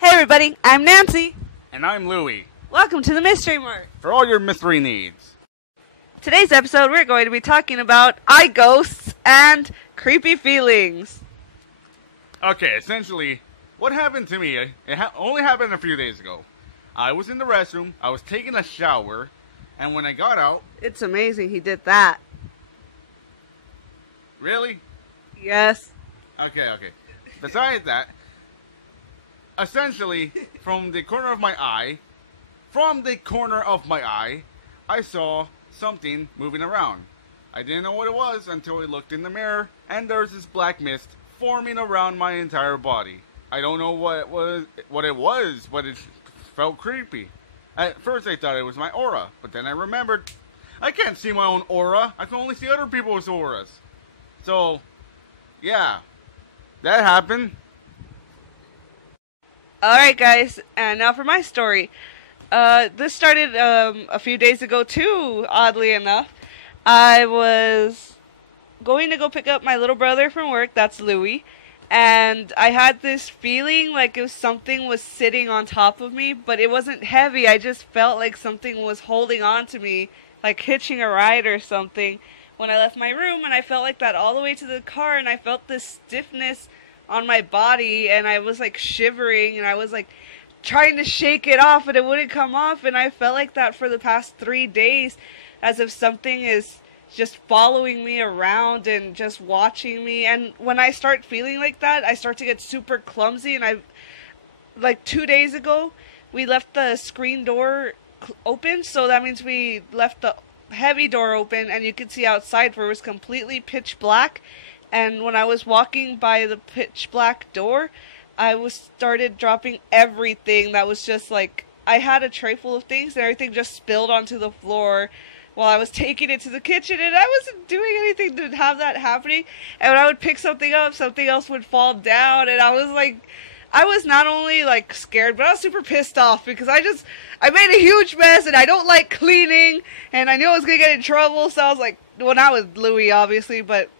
Hey everybody, I'm Nancy. And I'm Louie. Welcome to the Mystery Mart. For all your mystery needs. Today's episode, we're going to be talking about eye ghosts and creepy feelings. Okay, essentially, what happened to me, only happened a few days ago. I was in the restroom, I was taking a shower, and when I got out... It's amazing he did that. Really? Yes. Okay. Besides that, essentially, from the corner of my eye, I saw something moving around. I didn't know what it was until I looked in the mirror, and there's this black mist forming around my entire body. I don't know what it was, but it felt creepy. At first I thought it was my aura, but then I remembered I can't see my own aura. I can only see other people's auras. So, yeah, that happened. Alright guys, and now for my story. This started a few days ago too, oddly enough. I was going to go pick up my little brother from work, that's Louie, and I had this feeling like if something was sitting on top of me, but it wasn't heavy. I just felt like something was holding on to me, like hitching a ride or something when I left my room, and I felt like that all the way to the car, and I felt this stiffness on my body, and I was like shivering, and I was like trying to shake it off, and it wouldn't come off, and I felt like that for the past 3 days, as if something is just following me around and just watching me. And when I start feeling like that, I start to get super clumsy, and like 2 days ago, we left the screen door open, so that means we left the heavy door open, and you could see outside where it was completely pitch black. And when I was walking by the pitch black door, I started dropping everything that was just like, I had a tray full of things and everything just spilled onto the floor while I was taking it to the kitchen, and I wasn't doing anything to have that happening. And when I would pick something up, something else would fall down, and I was not only like scared, but I was super pissed off because I made a huge mess, and I don't like cleaning, and I knew I was gonna get in trouble, so I was like, well, not with Louie obviously, but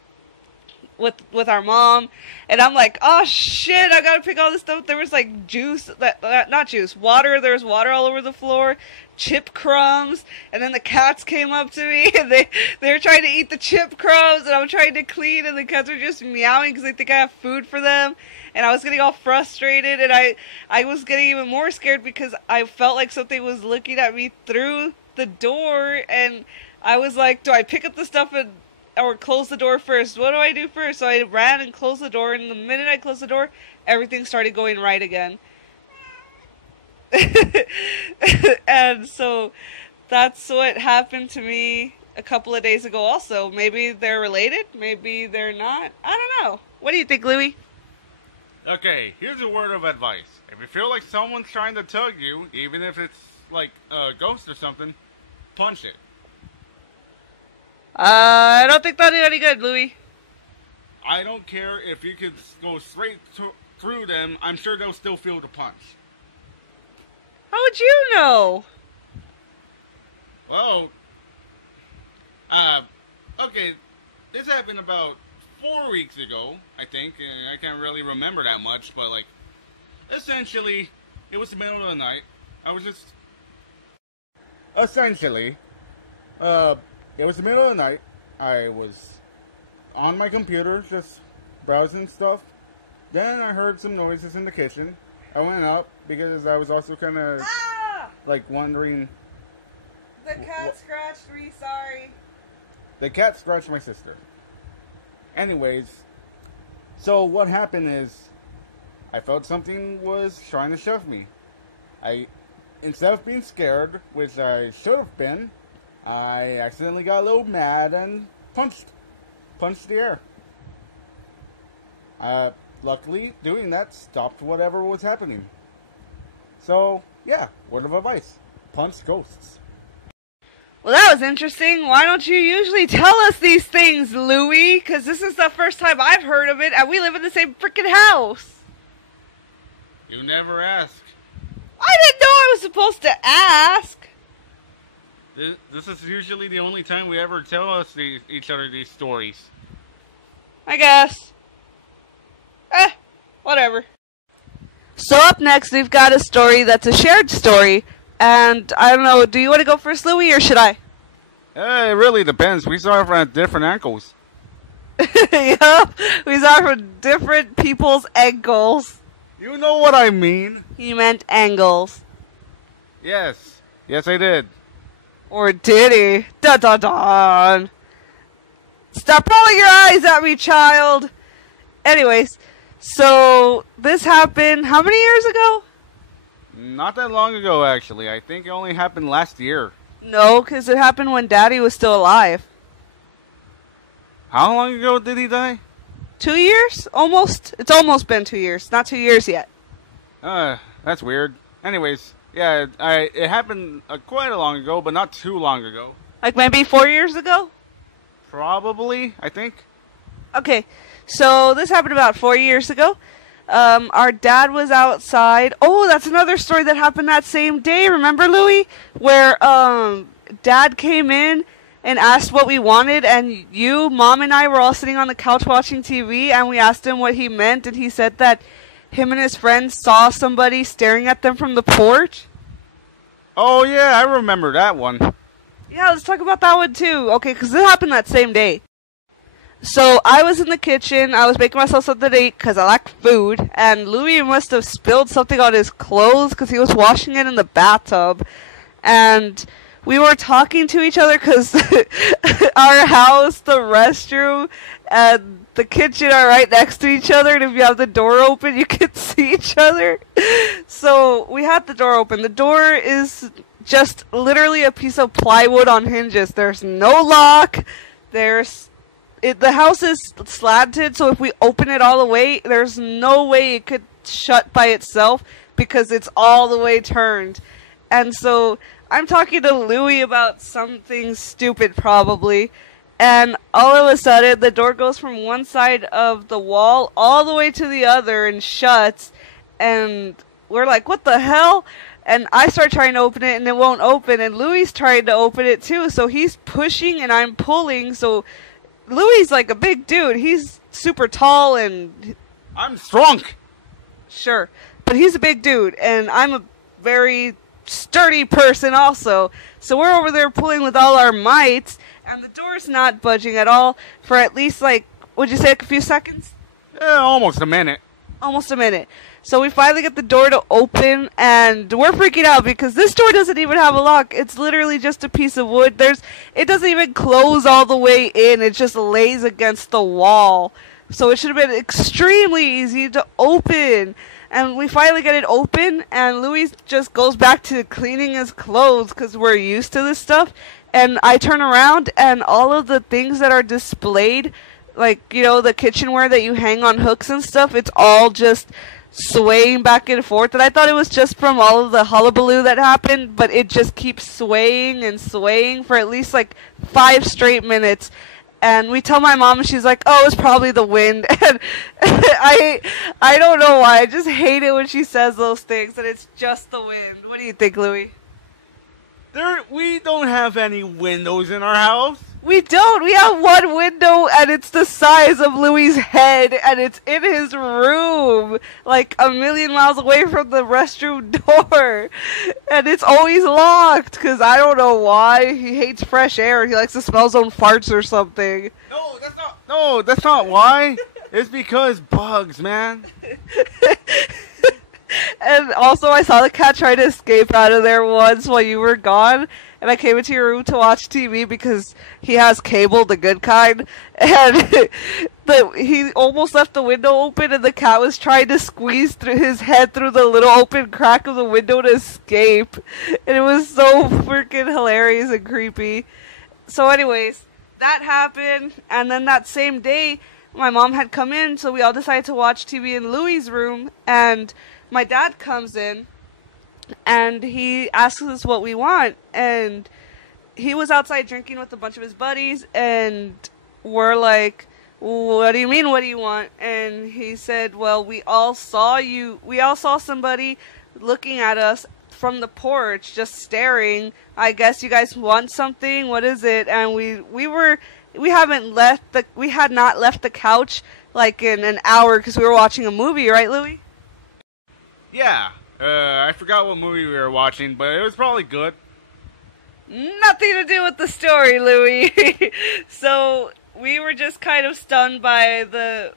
with our mom, and I'm like, oh shit, I gotta pick all this stuff. There was like juice, not juice, water. There was water all over the floor, chip crumbs, and then the cats came up to me, and they were trying to eat the chip crumbs, and I'm trying to clean, and the cats were just meowing because they think I have food for them, and I was getting all frustrated, and I was getting even more scared because I felt like something was looking at me through the door, and I was like, do I pick up the stuff or close the door first? What do I do first? So I ran and closed the door, and the minute I closed the door, everything started going right again. And so that's what happened to me a couple of days ago also. Maybe they're related, maybe they're not. I don't know. What do you think, Louie? Okay, here's a word of advice. If you feel like someone's trying to tug you, even if it's like a ghost or something, punch it. I don't think that did any good, Louie. I don't care if you could go straight through them, I'm sure they'll still feel the punch. How would you know? Well, okay, this happened about 4 weeks ago, I think, and I can't really remember that much, but like, essentially, it was the middle of the night. It was the middle of the night. I was on my computer, just browsing stuff. Then I heard some noises in the kitchen. I went up because I was also kind of like wondering. The cat scratched me, sorry. The cat scratched my sister. Anyways, so what happened is I felt something was trying to shove me. Instead of being scared, which I should have been, I accidentally got a little mad and punched the air. Luckily, doing that stopped whatever was happening. So, yeah, word of advice. Punch ghosts. Well, that was interesting. Why don't you usually tell us these things, Louie? Because this is the first time I've heard of it, and we live in the same freaking house. You never ask. I didn't know I was supposed to ask. This is usually the only time we ever tell each other these stories. I guess. Whatever. So up next, we've got a story that's a shared story. And I don't know, do you want to go first, Louie, or should I? It really depends. We saw it from different ankles. Yup, we saw it from different people's ankles. You know what I mean. He meant angles. Yes. Yes, I did. Or did he? Dun dun dun. Stop rolling your eyes at me, child. Anyways, so this happened how many years ago? Not that long ago, actually. I think it only happened last year. No, because it happened when Daddy was still alive. How long ago did he die? 2 years? Almost. It's almost been 2 years. Not 2 years yet. That's weird. Anyways, yeah, it happened quite a long ago, but not too long ago. Like maybe 4 years ago? Probably, I think. Okay, so this happened about 4 years ago. Our dad was outside. Oh, that's another story that happened that same day. Remember, Louie? Where, Dad came in and asked what we wanted, and you, Mom, and I were all sitting on the couch watching TV, and we asked him what he meant, and he said that him and his friends saw somebody staring at them from the porch. Oh, yeah, I remember that one. Yeah, let's talk about that one, too. Okay, because it happened that same day. So I was in the kitchen. I was making myself something to eat because I like food. And Louis must have spilled something on his clothes because he was washing it in the bathtub. And we were talking to each other because our house, the restroom, and the kitchen are right next to each other. And if you have the door open, you can see each other. So we had the door open. The door is just literally a piece of plywood on hinges. There's no lock. The house is slanted, so if we open it all the way, there's no way it could shut by itself because it's all the way turned. And so I'm talking to Louie about something stupid probably, and all of a sudden the door goes from one side of the wall all the way to the other and shuts, and we're like, what the hell? And I start trying to open it and it won't open, and Louie's trying to open it too, so he's pushing and I'm pulling, so Louie's like a big dude. He's super tall and... I'm strong! Sure. But he's a big dude, and I'm a very sturdy person also. So we're over there pulling with all our might, and the door's not budging at all for at least, like, would you say like a few seconds? Almost a minute. Almost a minute. So we finally get the door to open, and we're freaking out because this door doesn't even have a lock. It's literally just a piece of wood. It doesn't even close all the way in. It just lays against the wall. So it should have been extremely easy to open. And we finally get it open, and Louis just goes back to cleaning his clothes because we're used to this stuff. And I turn around, and all of the things that are displayed, like, you know, the kitchenware that you hang on hooks and stuff, it's all just swaying back and forth. And I thought it was just from all of the hullabaloo that happened, but it just keeps swaying and swaying for at least like 5 straight minutes. And we tell my mom, and she's like, oh, it's probably the wind. And I don't know why. I just hate it when she says those things, and it's just the wind. What do you think, Louis? We don't have any windows in our house. We don't. We have one window, and it's the size of Louis's head, and it's in his room, like a million miles away from the restroom door. And it's always locked, because I don't know why. He hates fresh air. He likes to smell his own farts or something. No, that's not why. It's because bugs, man. And also, I saw the cat try to escape out of there once while you were gone. And I came into your room to watch TV because he has cable, the good kind. And he almost left the window open, and the cat was trying to squeeze through his head through the little open crack of the window to escape. And it was so freaking hilarious and creepy. So anyways, that happened. And then that same day, my mom had come in, so we all decided to watch TV in Louie's room. And my dad comes in, and he asks us what we want, and he was outside drinking with a bunch of his buddies, and we're like, what do you mean, what do you want? And he said, well, we all saw somebody looking at us from the porch, just staring. I guess you guys want something, what is it? And we had not left the couch like in an hour because we were watching a movie, right, Louis? Yeah. I forgot what movie we were watching, but it was probably good. Nothing to do with the story, Louis. So we were just kind of stunned by the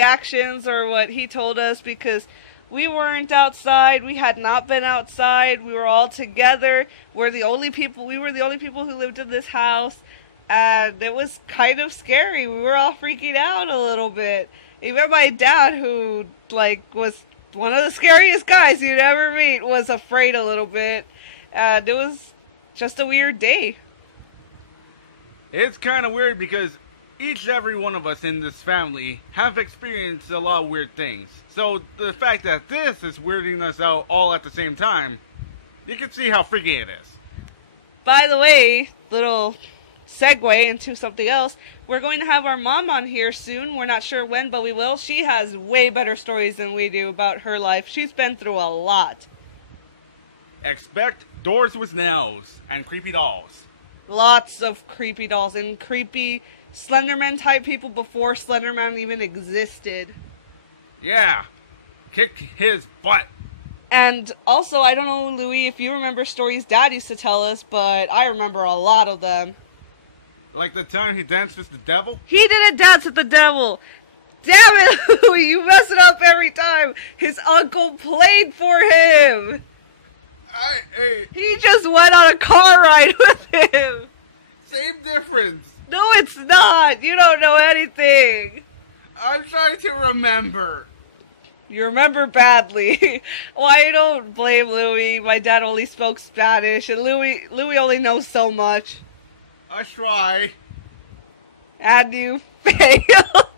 actions or what he told us because we weren't outside. We had not been outside. We were all together. We were the only people who lived in this house, and it was kind of scary. We were all freaking out a little bit. Even my dad, who was one of the scariest guys you'd ever meet, was afraid a little bit, and it was just a weird day. It's kind of weird because each and every one of us in this family have experienced a lot of weird things. So the fact that this is weirding us out all at the same time, you can see how freaky it is. By the way, little segue into something else, we're going to have our mom on here soon. We're not sure when, but we will. She has way better stories than we do about her life. She's been through a lot. Expect doors with nails and creepy dolls. Lots of creepy dolls and creepy Slenderman type people before Slenderman even existed. Yeah, kick his butt. And also, I don't know, Louis, if you remember stories Dad used to tell us, but I remember a lot of them. Like the time he danced with the devil? He didn't dance with the devil. Damn it, Louis, you mess it up every time. His uncle played for him. He just went on a car ride with him. Same difference. No, it's not. You don't know anything. I'm trying to remember. You remember badly. Well, I don't blame Louis. My dad only spoke Spanish, and Louis only knows so much. I try. And you fail.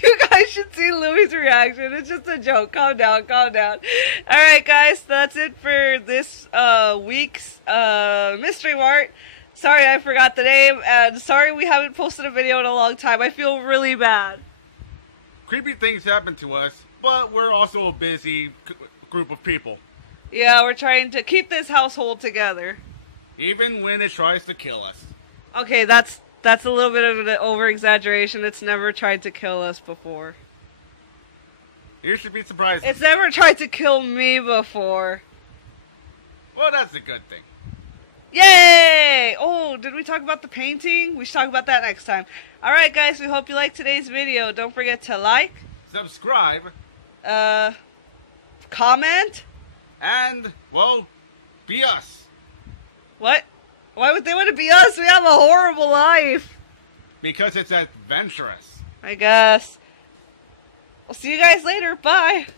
You guys should see Louis' reaction. It's just a joke. Calm down, calm down. Alright, guys, that's it for this week's Mystery Mart. Sorry I forgot the name, and sorry we haven't posted a video in a long time. I feel really bad. Creepy things happen to us, but we're also a busy group of people. Yeah, we're trying to keep this household together. Even when it tries to kill us. Okay, that's a little bit of an over-exaggeration. It's never tried to kill us before. You should be surprised. It's never tried to kill me before. Well, that's a good thing. Yay! Oh, did we talk about the painting? We should talk about that next time. Alright, guys, we hope you liked today's video. Don't forget to like, subscribe, comment, and, well, be us. What? Why would they want to be us? We have a horrible life. Because it's adventurous. I guess. We'll see you guys later. Bye.